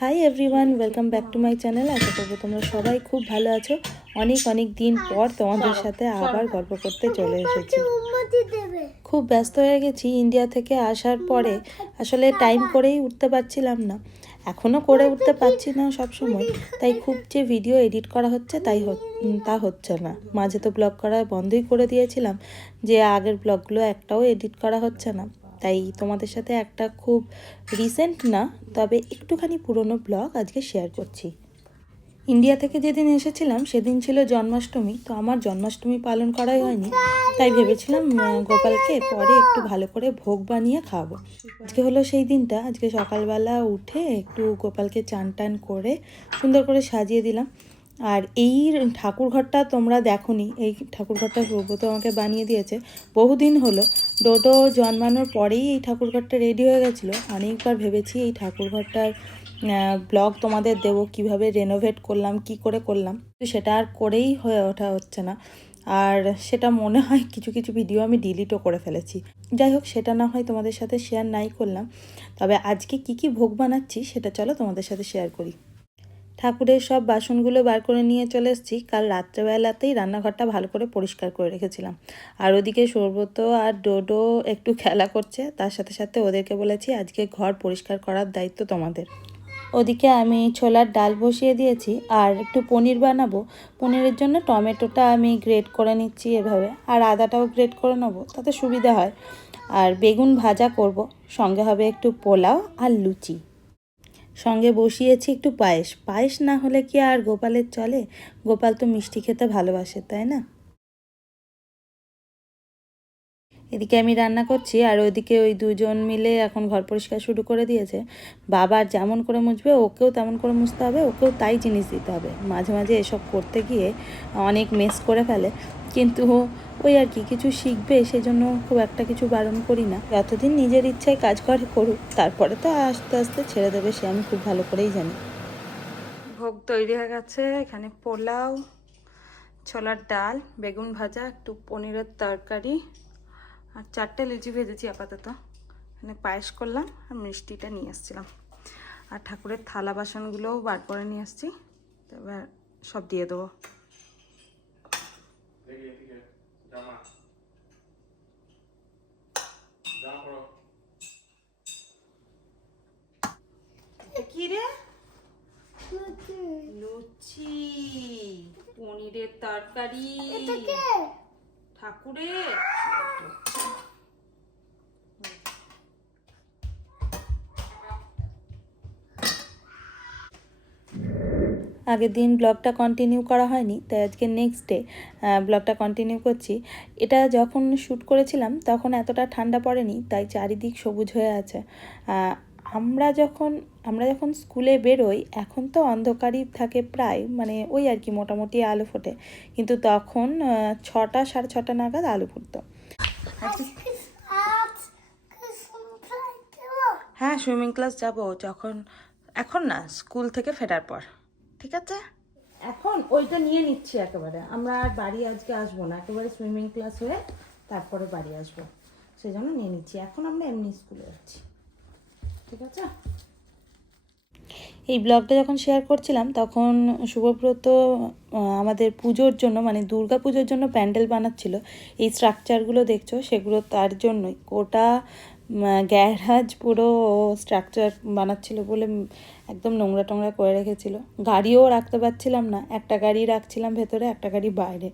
High everyone, welcome back to my channel. আশা করবো তোমরা সবাই খুব ভালো আছো। অনেক দিন পর তোমাদের সাথে আবার গল্প করতে চলে এসেছি। খুব ব্যস্ত হয়ে গেছি ইন্ডিয়া থেকে আসার পরে, আসলে টাইম করেই উঠতে পারছিলাম না, এখনও করে উঠতে পারছি না সব সময়। তাই খুব যে ভিডিও এডিট করা হচ্ছে তা হচ্ছে না। মাঝে তো ব্লগ করা বন্ধই করে দিয়েছিলাম, যে আগের ব্লগগুলো একটাও এডিট করা হচ্ছে না। তাই তোমাদের সাথে একটা খুব রিসেন্ট না, তবে একটুখানি পুরনো ব্লগ আজকে শেয়ার করছি। ইন্ডিয়া থেকে যেদিন এসেছিলাম সেদিন ছিল জন্মাষ্টমী। তো আমার জন্মাষ্টমী পালন করাই হয়নি, তাই ভেবেছিলাম গোপালকে পরে একটু ভালো করে ভোগ বানিয়ে খাওয়াবো। আজকে হলো সেই দিনটা। আজকে সকালবেলা উঠে একটু গোপালকে চান টান করে সুন্দর করে সাজিয়ে দিলাম। আর এই ঠাকুর ঘরটা তোমরা দেখোনি, এই ঠাকুর ঘরটা সৌগত আমাকে বানিয়ে দিয়েছে। বহুদিন হলো, ডোডো জন্মানোর পরেই এই ঠাকুর ঘরটা রেডি হয়ে গেছিলো। অনেকবার ভেবেছি এই ঠাকুর ঘরটার ব্লগ তোমাদের দেবো, কিভাবে রেনোভেট করলাম, কি করে করলাম, তো সেটা আর করেই হয়ে ওঠা হচ্ছে না। আর সেটা মনে হয় কিছু কিছু ভিডিও আমি ডিলিটও করে ফেলেছি। যাই হোক, সেটা না হয় তোমাদের সাথে শেয়ার নাই করলাম। তবে আজকে কি ভোগ বানাচ্ছি সেটা চলো তোমাদের সাথে শেয়ার করি। ঠাকুরের সব বাসনগুলো বার করে নিয়ে চলে এসেছি। কাল রাত্রেবেলাতেই রান্নাঘরটা ভালো করে পরিষ্কার করে রেখেছিলাম। আর ওদিকে সৌগত আর ডোডো একটু খেলা করছে, তার সাথে সাথে ওদেরকে বলেছি আজকে ঘর পরিষ্কার করার দায়িত্ব তোমাদের। ওদিকে আমি ছোলার ডাল বসিয়ে দিয়েছি আর একটু পনির বানাবো। পনিরের জন্য টমেটোটা আমি গ্রেট করে নিচ্ছি এভাবে, আর আদাটাও গ্রেট করে নেবো, তাতে সুবিধা হয়। আর বেগুন ভাজা করব, সঙ্গে হবে একটু পোলাও আর লুচি। সঙ্গে বসিয়েছি একটু পায়েস না হলে কি আর গোপালের চলে? গোপাল তো মিষ্টি খেতে ভালোবাসে, তাই না? এদিকে আমি রান্না করছি আর ওইদিকে ওই দুজন মিলে এখন ঘর পরিষ্কার শুরু করে দিয়েছে। বাবার যেমন করে মুছবে ওকেও তেমন করে মুছতে হবে, ওকেও তাই জিনিস দিতে হবে। মাঝে মাঝে এসব করতে গিয়ে অনেক মেস করে ফেলে, কিন্তু ওই আর কি, কিছু শিখবে সেই জন্য খুব একটা কিছু বারণ করি না। যতদিন নিজের ইচ্ছায় কাজ করে করুক, তারপরে তো আস্তে আস্তে ছেড়ে দেবে, সে আমি খুব ভালো করেই জানি। ভোগ তৈরি হয়ে গেছে। এখানে পোলাও, ছোলার ডাল, বেগুন ভাজা, একটু পনিরের তরকারি আর 4টে লুচি ভেজেছি আপাতত। এখানে পায়েস করলাম আর মিষ্টিটা নিয়ে এসেছিলাম। আর ঠাকুরের থালা বাসনগুলোও বার করে নিয়ে এসেছি, এবার সব দিয়ে দেবো। কি রে? লুচি, পনিরের তরকারি, ঠাকুরের। আগের দিন ব্লগটা কন্টিনিউ করা হয়নি, তাই আজকে নেক্সট ডে ব্লগটা কন্টিনিউ করছি। এটা যখন শ্যুট করেছিলাম তখন এতটা ঠান্ডা পড়েনি, তাই চারিদিক সবুজ হয়ে আছে। আমরা যখন স্কুলে বেরোই, এখন তো অন্ধকারই থাকে প্রায়, মানে ওই আর কি মোটামুটি আলো ফোটে, কিন্তু তখন 6টা 6:30 নাগাদ আলো ফুটতো। হ্যাঁ, সুইমিং ক্লাস যাব যখন, এখন না, স্কুল থেকে ফেরার পর। ঠিক আছে, এখন ওইটা নিয়ে নিচ্ছি একেবারে। আমরা আর বাড়ি আজকে আসবো না, একেবারে সুইমিং ক্লাস হয়ে তারপরে বাড়ি আসবো, সেই জন্য নিয়ে নিচ্ছি। এখন আমরা এমনি স্কুলে যাচ্ছি, ঠিক আছে। এই ব্লগটা যখন শেয়ার করছিলাম তখন শুভব্রত আমাদের পুজোর জন্য, মানে দুর্গা পুজোর জন্য প্যান্ডেল বানাচ্ছিল। এই স্ট্রাকচারগুলো দেখছো, সেগুলো তার জন্যই। ওটা গ্যারাজ পুরো স্ট্রাকচার বানাচ্ছিল বলে একদম নোংরা টোংরা করে রেখেছিল। গাড়িও রাখতে পারছিলাম না, একটা গাড়ি রাখছিলাম ভেতরে, একটা গাড়ি বাইরে,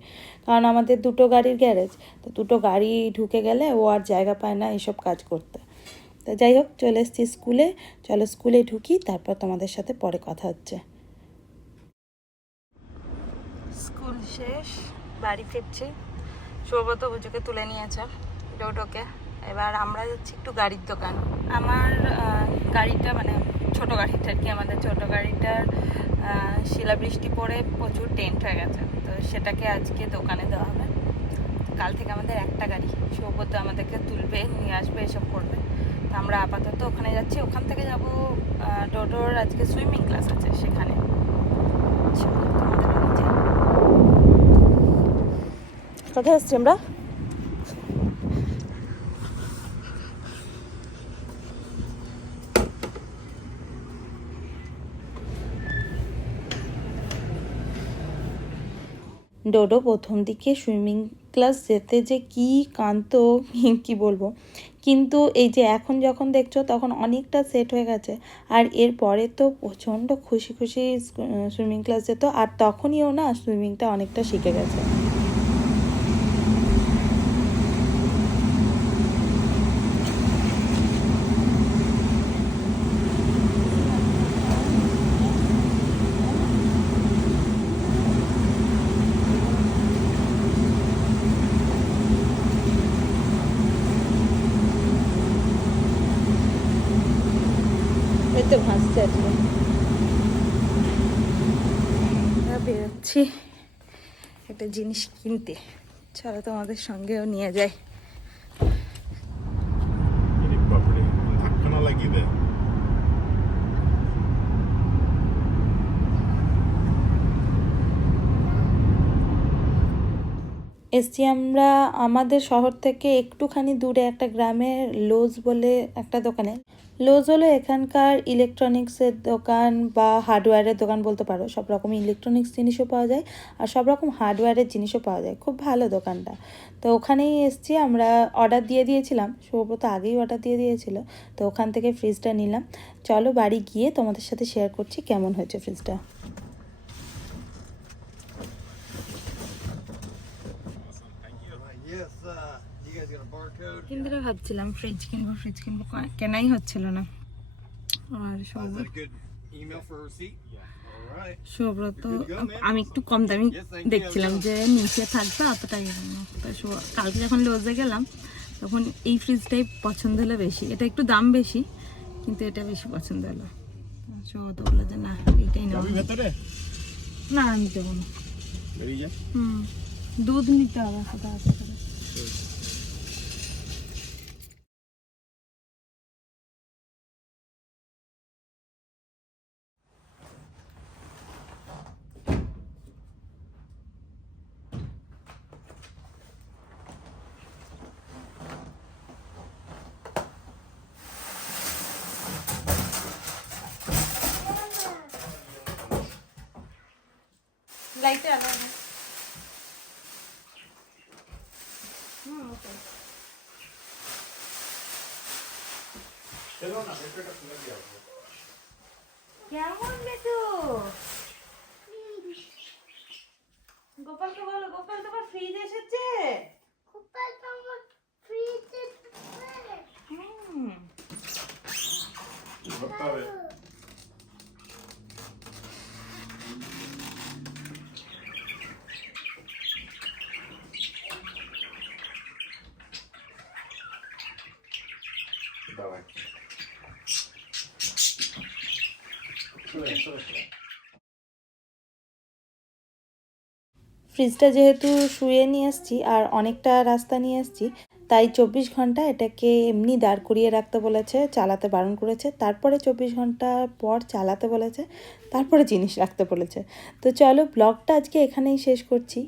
কারণ আমাদের দুটো গাড়ির গ্যারেজ। তো দুটো গাড়ি ঢুকে গেলে ও আর জায়গা পায় না এসব কাজ করতে। তো যাই হোক, চলে এসেছি স্কুলে। চলো স্কুলে ঢুকি, তারপর তোমাদের সাথে পরে কথা হচ্ছে। স্কুল শেষ, বাড়ি ফিরছি। সৌগত বুঝুকে তুলে নিয়েছে, ডোডোকে। এবার আমরা যাচ্ছি একটু গাড়ির দোকান। আমার গাড়িটা, মানে ছোট গাড়িটা আর কি, আমাদের ছোট গাড়িটার শিলাবৃষ্টি পড়ে প্রচুর ডেন্ট হয়ে গেছে, তো সেটাকে আজকে দোকানে দেওয়া হবে। কাল থেকে আমাদের একটা গাড়ি, সৌগত আমাদেরকে তুলবে, নিয়ে আসবে, এসব করবে। তো আমরা আপাতত ওখানে যাচ্ছি। ওখান থেকে যাব ডোডোর আজকে সুইমিং ক্লাস আছে, সেখানে। কোথায় এসছি আমরা? ডোডো প্রথম দিকে সুইমিং ক্লাস যেতে যে কি কাঁদতো কি বলবো, কিন্তু এই যে এখন যখন দেখছো তখন অনেকটা সেট হয়ে গেছে। আর এরপরে তো প্রচণ্ড খুশি খুশি সুইমিং ক্লাস যেত, আর তখনই ও না সুইমিংটা অনেকটা শিখে গেছে। এই তো ভাসছে আজকে। বেরোচ্ছি একটা জিনিস কিনতে, চলো তোমাদের সঙ্গেও নিয়ে যাই। এসছি আমরা আমাদের শহর থেকে একটুখানি দূরে একটা গ্রামে লোজ বলে একটা দোকানে। লোজ হলো এখানকার ইলেকট্রনিক্সের দোকান বা হার্ডওয়্যারের দোকান বলতে পারো। সব রকম ইলেকট্রনিক্স জিনিসও পাওয়া যায় আর সব রকম হার্ডওয়্যারের জিনিসও পাওয়া যায়, খুব ভালো দোকানটা। তো ওখানেই এসছি আমরা, অর্ডার দিয়ে দিয়েছিলাম, সৌব্রত আগেই অর্ডার দিয়ে দিয়েছিল। তো ওখান থেকে ফ্রিজটা নিলাম। চলো বাড়ি গিয়ে তোমাদের সাথে শেয়ার করছি কেমন হয়েছে ফ্রিজটা। ইন্দিরা ভাবছিলাম ফ্রিজ কিনবো কেনাই হচ্ছিল না। আর সৌব্রত আমি একটু কম দামি দেখছিলাম যে নিচে থাকবে অতটাই। তো কালকে যখন লোজে গেলাম তখন এই ফ্রিজটাই পছন্দ হলো বেশি। এটা একটু দাম বেশি কিন্তু এটা বেশি পছন্দ হলো। সৌব্রত বললো যে না এইটাই নেওয়া। না আমি দেবো না। দুধ নিতে হবে। লাইটে আলো না। কেমন বেতু গোপালকে বলো, গোপাল তোমার ফ্রিজ এসেছে। গোপাল তোমার ফ্রিজ এসেছে। ফ্রিজটা যেহেতু শুয়ে নিয়ে এসছি আর অনেকটা রাস্তা নিয়ে এসছি, তাই 24 ঘন্টা এটাকে এমনি দাঁড় করিয়ে রাখতে বলেছে, চালাতে বারণ করেছে। তারপরে 24 ঘন্টা পর চালাতে বলেছে, তারপরে জিনিস রাখতে বলেছে। তো চলো ব্লগটা আজকে এখানেই শেষ করছি।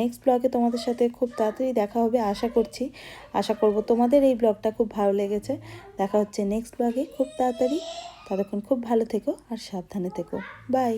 নেক্সট ব্লগে তোমাদের সাথে খুব তাড়াতাড়ি দেখা হবে আশা করব তোমাদের এই ব্লগটা খুব ভালো লেগেছে। দেখা হচ্ছে নেক্সট ব্লগে খুব তাড়াতাড়ি। ততক্ষণ খুব ভালো থেকো আর সাবধানে থেকো। বাই।